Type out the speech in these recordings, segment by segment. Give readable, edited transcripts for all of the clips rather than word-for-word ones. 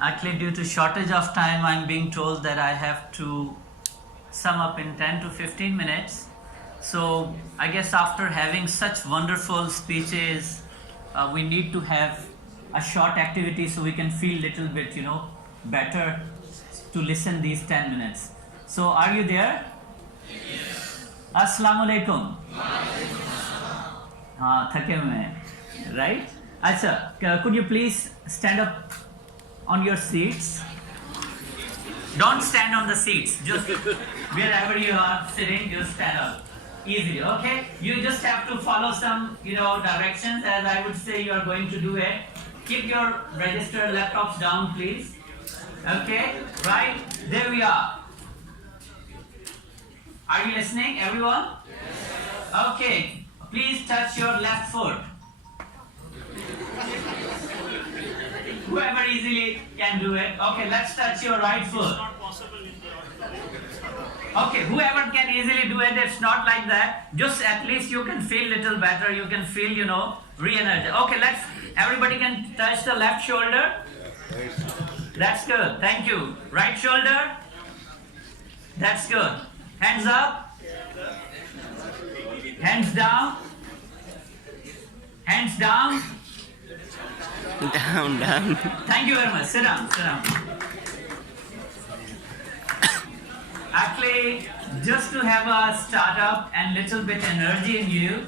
Actually, due to shortage of time, I'm being told that I have to sum up in 10 to 15 minutes. So I guess after having such wonderful speeches, we need to have a short activity so we can feel little bit, better to listen these 10 minutes. So are you there? Yes. Assalamu alaikum. Thake hue hain, right? Acha, could you please stand up on your seats? Don't stand on the seats. Just wherever you are sitting, just stand up. Easily, okay? You just have to follow some, directions as I would say you are going to do it. Keep your register laptops down, please. Okay? Right? There we are. Are you listening, everyone? Yes. Okay. Please touch your left foot. Whoever easily can do it. Okay, let's touch your right foot. Okay, whoever can easily do it, it's not like that. Just at least you can feel little better. You can feel, re-energized. Okay, everybody can touch the left shoulder. That's good. Thank you. Right shoulder. That's good. Hands up. Hands down. Hands down. Down. Thank you very much. Sit down. Actually, just to have a startup and little bit energy in you,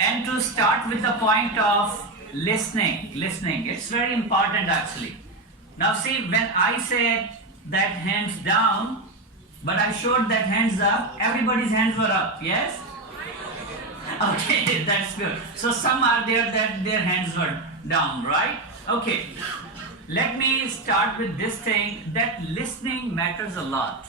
and to start with the point of listening. It's very important actually. Now see, when I said that hands down, but I showed that hands up, everybody's hands were up, yes? Okay, that's good. So some are there that their hands were down, right? Okay. Let me start with this thing that listening matters a lot.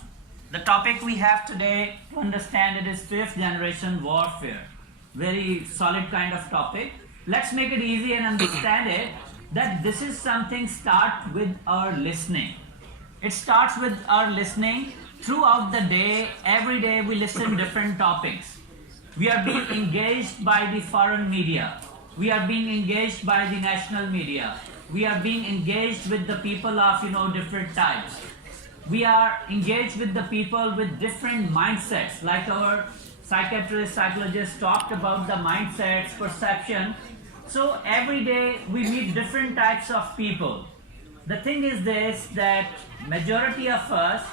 The topic we have today to understand it is fifth generation warfare. Very solid kind of topic. Let's make it easy and understand it that this is something start with our listening. It starts with our listening throughout the day. Every day we listen different topics. We are being engaged by the foreign media. We are being engaged by the national media. We are being engaged with the people of, different types. We are engaged with the people with different mindsets, like our psychiatrists, psychologists talked about the mindsets, perception. So every day we meet different types of people. The thing is this, that majority of us,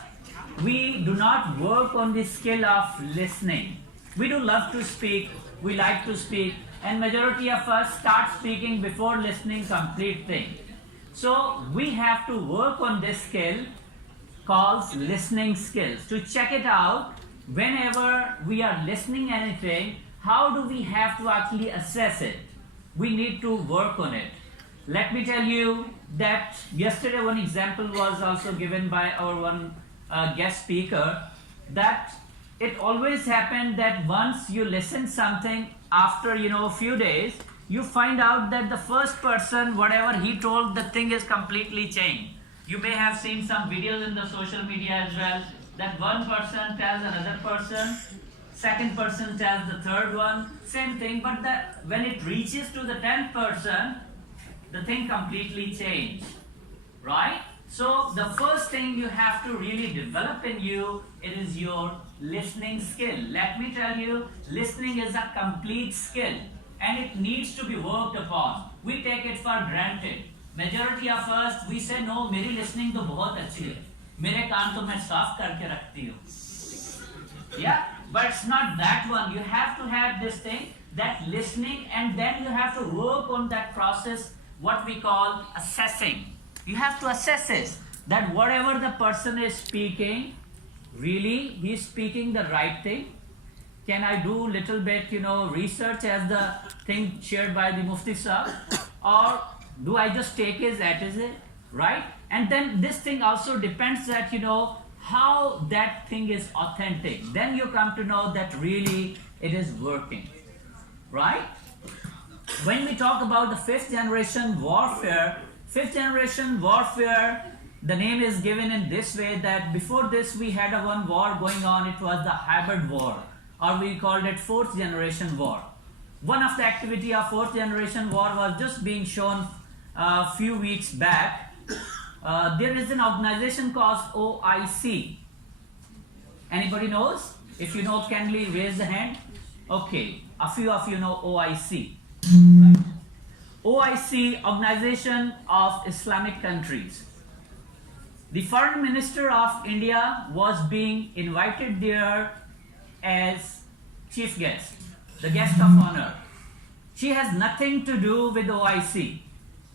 we do not work on the skill of listening. We do love to speak, we like to speak, and majority of us start speaking before listening complete thing. So we have to work on this skill called listening skills. To check it out, whenever we are listening anything, how do we have to actually assess it? We need to work on it. Let me tell you that yesterday one example was also given by our one guest speaker, that it always happened that once you listen something after a few days, you find out that the first person, whatever he told, the thing is completely changed. You may have seen some videos in the social media as well, that one person tells another person, second person tells the third one, same thing, but when it reaches to the 10th person, the thing completely changed, right? So the first thing you have to really develop in you, it is your listening skill. Let me tell you, listening is a complete skill and it needs to be worked upon. We take it for granted. Majority of us, we say, no, मेरी listening तो बहुत अच्छी है. मेरे कान तो मैं साफ करके रखती हूँ. Yeah, but it's not that one. You have to have this thing, that listening, and then you have to work on that process, what we call assessing. You have to assess it, that whatever the person is speaking, really he is speaking the right thing. Can I do little bit, research as the thing shared by the Mufti Sahib, or do I just take it as it, right? And then this thing also depends that, how that thing is authentic. Then you come to know that really it is working, right? When we talk about the fifth generation warfare, the name is given in this way, that before this we had one war going on. It was the hybrid war, or we called it fourth generation war. One of the activity of fourth generation war was just being shown a few weeks back, there is an organization called OIC. Anybody knows? If you know, kindly raise the hand. Okay, a few of you know OIC. Right. OIC, Organization of Islamic Countries. The Foreign Minister of India was being invited there as chief guest, the guest of honor. She has nothing to do with OIC.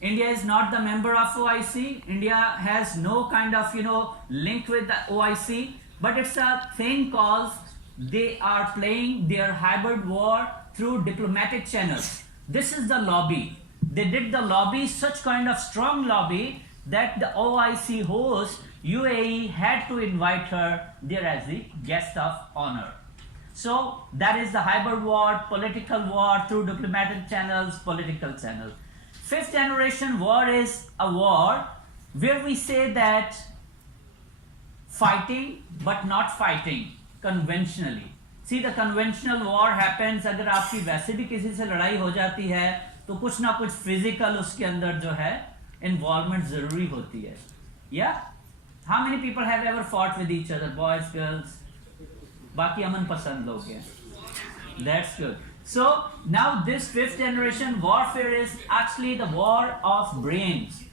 India is not the member of OIC. India has no kind of, link with the OIC, but it's a thing called they are playing their hybrid war through diplomatic channels. This is the lobby. They did the lobby, such kind of strong lobby that the OIC host UAE had to invite her there as the guest of honor. So that is the hybrid war, political war through diplomatic channels, political channels. Fifth generation war is a war where we say that fighting but not fighting conventionally. See, the conventional war happens अगर आपकी वैसे भी किसी से लड़ाई हो जाती है तो कुछ ना कुछ फिजिकल उसके अंदर जो है involvement जरूरी होती है. Yeah? How many people have ever fought with each other, boys, girls? बाकी अमन पसंद लोग हैं. That's good. So now this fifth generation warfare is actually the war of brains.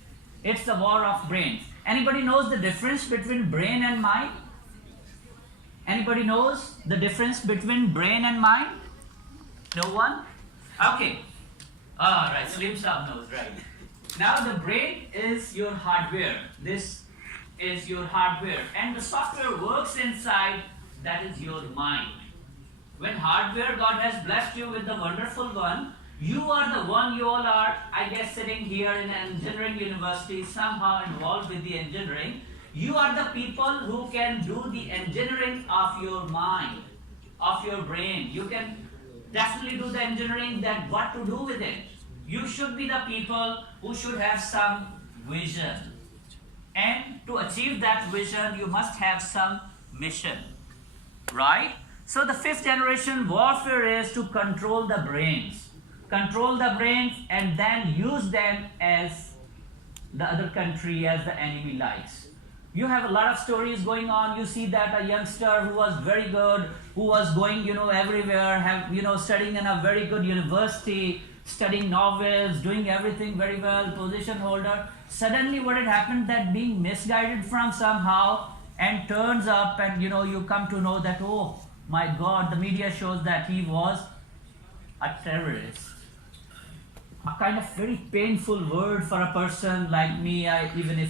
It's the war of brains. Anybody knows the difference between brain and mind? Anybody knows the difference between brain and mind? No one? Okay. All right, Slim Saab knows, right. Now the brain is your hardware. This is your hardware. And the software works inside, that is your mind. When hardware, God has blessed you with the wonderful one, you are the one, you all are, I guess, sitting here in an engineering university, somehow involved with the engineering. You are the people who can do the engineering of your mind, of your brain. You can definitely do the engineering, that what to do with it. You should be the people who should have some vision. And to achieve that vision, you must have some mission, right? So the fifth generation warfare is to control the brains. Control the brains and then use them as the other country, as the enemy likes. You have a lot of stories going on. You see that a youngster who was very good, who was going, everywhere, studying in a very good university, studying novels, doing everything very well, position holder. Suddenly what had happened, that being misguided from somehow and turns up and, you come to know that, oh, my God, the media shows that he was a terrorist. A kind of very painful word for a person like me, even if